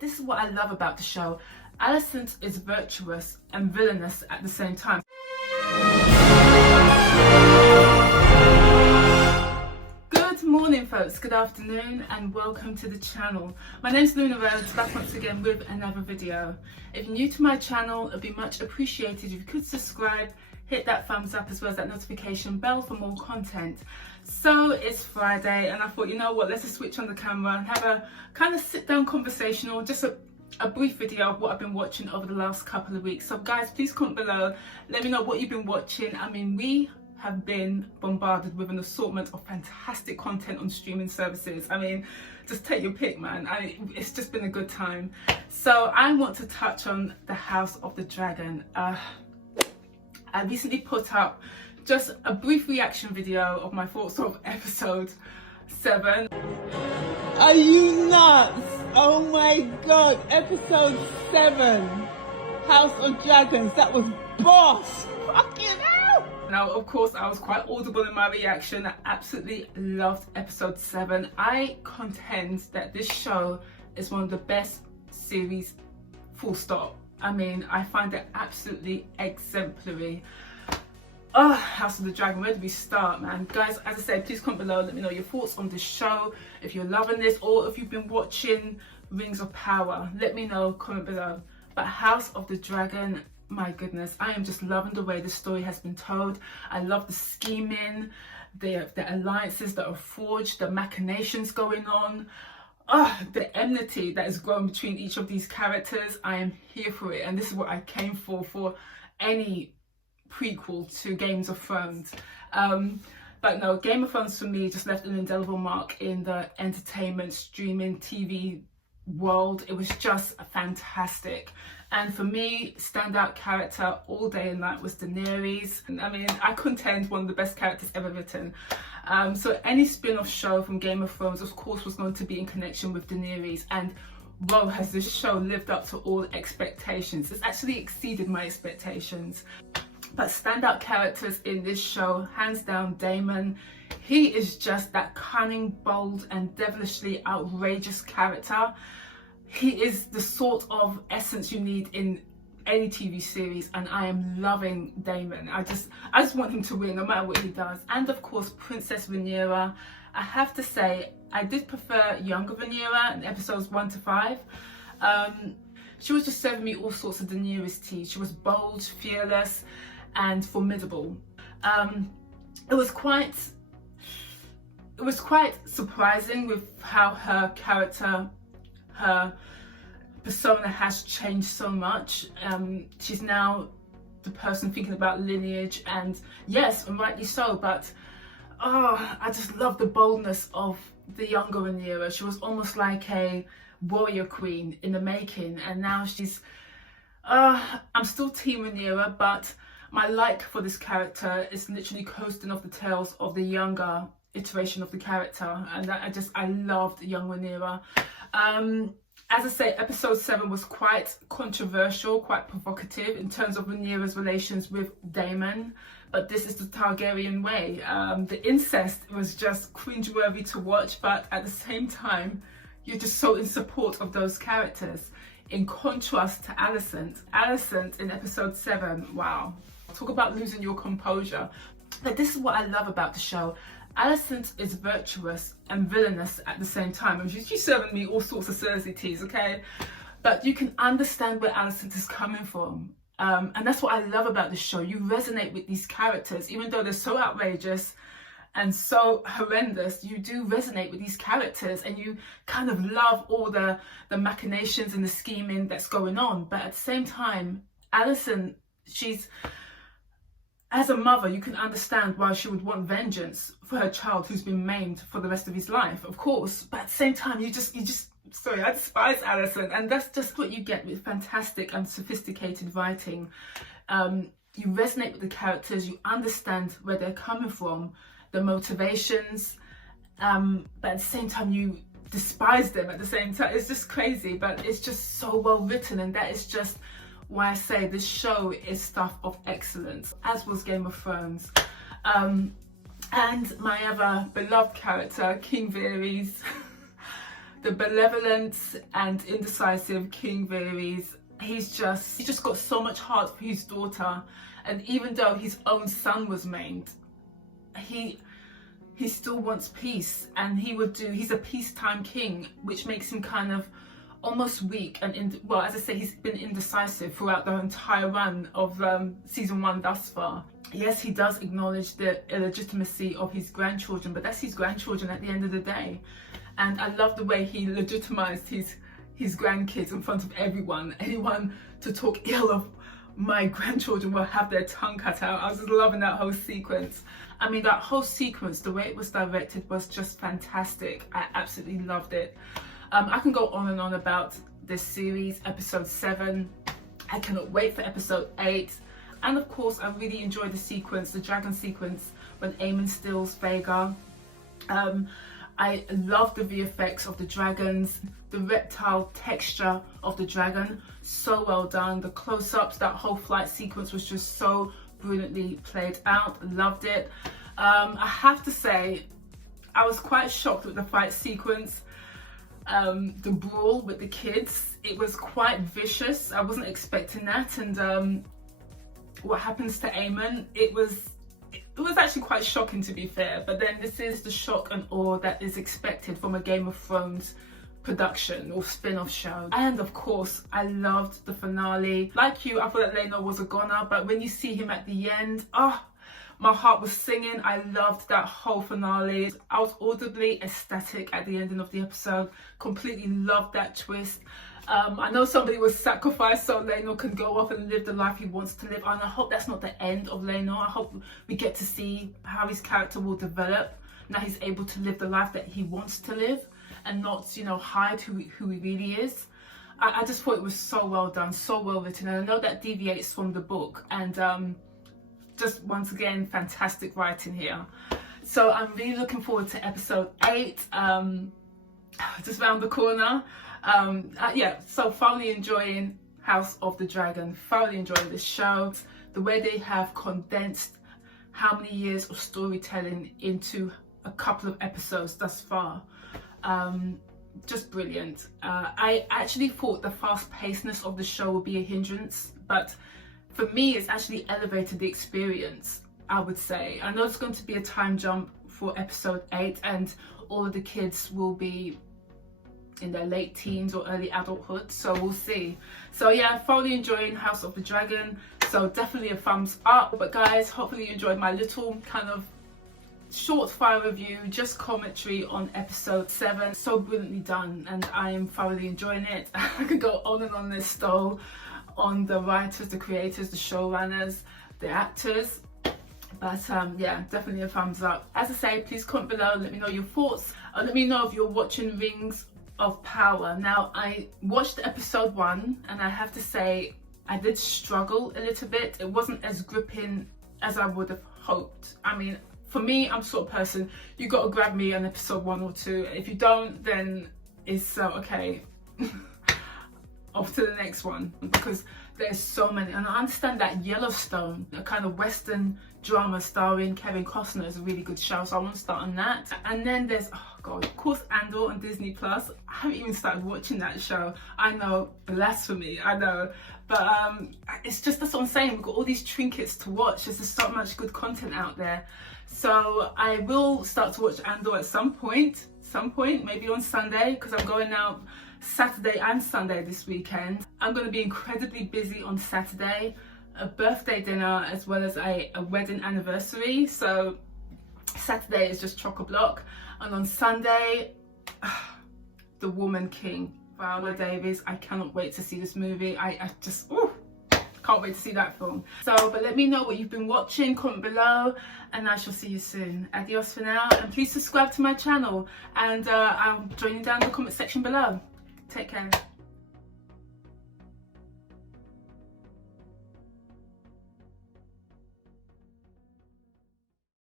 This is what I love about the show. Alison is virtuous and villainous at the same time. Good morning folks, good afternoon and welcome to the channel. My name's laenor, and back once again with another video. If you're new to my channel, it'd be much appreciated if you could subscribe, hit that thumbs up as well as that notification bell for more content. So it's Friday and I thought, you know what, let's just switch on the camera and have a kind of sit down conversation or just a brief video of what I've been watching over the last couple of weeks. So guys, please comment below, let me know what you've been watching. I mean, we have been bombarded with an assortment of fantastic content on streaming services. I mean, just take your pick, man. It's just been a good time. So I want to touch on the House of the Dragon. I recently put up just a brief reaction video of my thoughts of episode 7. Are you nuts? Oh my god, episode 7, House of Dragons, that was boss! Fucking hell! Now, of course, I was quite audible in my reaction. I absolutely loved episode 7. I contend that this show is one of the best series, full stop. I mean, I find it absolutely exemplary. Oh, House of the Dragon, where do we start, man? Guys, as I said, please comment below, let me know your thoughts on this show. If you're loving this or if you've been watching Rings of Power, let me know, comment below. But House of the Dragon, my goodness, I am just loving the way the story has been told. I love the scheming, the alliances that are forged, the machinations going on. The enmity that is grown between each of these characters. I am here for it, and this is what I came for any prequel to Game of Thrones. But no, Game of Thrones for me just left an indelible mark in the entertainment, streaming, TV world. It was just fantastic. And for me, standout character all day and night was Daenerys. And I mean, I contend one of the best characters ever written. So any spin-off show from Game of Thrones, of course, was going to be in connection with Daenerys. And whoa, has this show lived up to all expectations. It's actually exceeded my expectations. But standout characters in this show, hands down, Daemon. He is just that cunning, bold, and devilishly outrageous character. He is the sort of essence you need in any TV series, and I am loving Daemon. I just want him to win no matter what he does. And of course, Princess Rhaenyra. I have to say, I did prefer younger Rhaenyra in episodes 1 to 5. She was just serving me all sorts of Daenerys tea. She was bold, fearless, and formidable. It was quite surprising with how her character, her persona has changed so much. She's now the person thinking about lineage, and yes, and rightly so, but I just love the boldness of the younger Rhaenyra. She was almost like a warrior queen in the making, and now she's I'm still team Rhaenyra, but my like for this character is literally coasting off the tails of the younger iteration of the character, and I loved young Rhaenyra. As I say, episode 7 was quite controversial, quite provocative in terms of Rhaenyra's relations with Daemon, but this is the Targaryen way. The incest was just cringeworthy to watch, but at the same time, you're just so in support of those characters. In contrast to Alison in episode 7, wow. Talk about losing your composure. But this is what I love about the show. Alison is virtuous and villainous at the same time. And she's serving me all sorts of Cersei teas, okay? But you can understand where Alison is coming from. And that's what I love about the show. You resonate with these characters, even though they're so outrageous and so horrendous. You do resonate with these characters, and you kind of love all the machinations and the scheming that's going on. But at the same time, Alison, as a mother, you can understand why she would want vengeance for her child who's been maimed for the rest of his life, of course. But at the same time, you just sorry, I despise Alison, and that's just what you get with fantastic and sophisticated writing. You resonate with the characters, you understand where they're coming from, the motivations, but at the same time, you despise them at the same time. It's just crazy, but it's just so well written, and that is just why I say this show is stuff of excellence, as was Game of Thrones. And my other beloved character, King Varys. the benevolent and indecisive King Varys. He's just got so much heart for his daughter, and even though his own son was maimed, he still wants peace, and he's a peacetime king, which makes him kind of almost weak and well, as I say, he's been indecisive throughout the entire run of season 1 thus far. Yes, he does acknowledge the illegitimacy of his grandchildren, but that's his grandchildren at the end of the day. And I love the way he legitimized his grandkids in front of everyone. Anyone to talk ill of my grandchildren will have their tongue cut out. I was just loving that whole sequence. I mean, that whole sequence, the way it was directed was just fantastic. I absolutely loved it. I can go on and on about this series, episode 7. I cannot wait for episode 8. And of course, I really enjoyed the sequence, the dragon sequence, when Aemond steals vhagar. I love the VFX of the dragons, the reptile texture of the dragon, so well done. The close-ups, that whole flight sequence was just so brilliantly played out. Loved it. I have to say, I was quite shocked with the fight sequence. The brawl with the kids, it was quite vicious. I wasn't expecting that. And what happens to Aemond, it was actually quite shocking, to be fair. But then this is the shock and awe that is expected from a Game of Thrones production or spin-off show. And of course, I loved the finale. Like you, I thought that laenor was a goner, but when you see him at the end, my heart was singing. I loved that whole finale. I was audibly ecstatic at the ending of the episode. Completely loved that twist. I know somebody was sacrificed so laenor can go off and live the life he wants to live, and I hope that's not the end of laenor. I hope we get to see how his character will develop now he's able to live the life that he wants to live and not, hide who he really is. I just thought it was so well done, so well written, and I know that deviates from the book, and just once again, fantastic writing here. So I'm really looking forward to episode 8, just round the corner. So thoroughly enjoying House of the Dragon, thoroughly enjoying this show. The way they have condensed how many years of storytelling into a couple of episodes thus far. Just brilliant. I actually thought the fast-pacedness of the show would be a hindrance, but for me, it's actually elevated the experience, I would say. I know it's going to be a time jump for episode 8, and all of the kids will be in their late teens or early adulthood, so we'll see. So yeah, thoroughly enjoying House of the Dragon, so definitely a thumbs up. But guys, hopefully you enjoyed my little kind of short fire review, just commentary on episode 7. So brilliantly done, and I am thoroughly enjoying it. I could go on and on this stall on the writers, the creators, the showrunners, the actors. But yeah, definitely a thumbs up. As I say, please comment below, let me know your thoughts. Let me know if you're watching Rings of Power. Now, I watched episode 1, and I have to say I did struggle a little bit. It wasn't as gripping as I would have hoped. I mean, for me, I'm the sort of person, you got to grab me on episode 1 or 2. If you don't, then it's okay. Off to the next one, because there's so many. And I understand that Yellowstone, a kind of Western drama starring Kevin Costner, is a really good show, so I want to start on that. And then there's, oh god, of course, Andor on Disney Plus. I haven't even started watching that show. I know, blasphemy, I know. But it's just, that's what I'm saying, we've got all these trinkets to watch. There's just so much good content out there. So I will start to watch Andor at some point, maybe on Sunday, because I'm going out Saturday and Sunday this weekend. I'm going to be incredibly busy on Saturday, a birthday dinner as well as a wedding anniversary. So Saturday is just chock-a-block, and on Sunday, The Woman King, Viola Davis. I cannot wait to see this movie. I just can't wait to see that film. So, but let me know what you've been watching, comment below, and I shall see you soon. Adios for now, and please subscribe to my channel, and I'll join you down in the comment section below. Take care.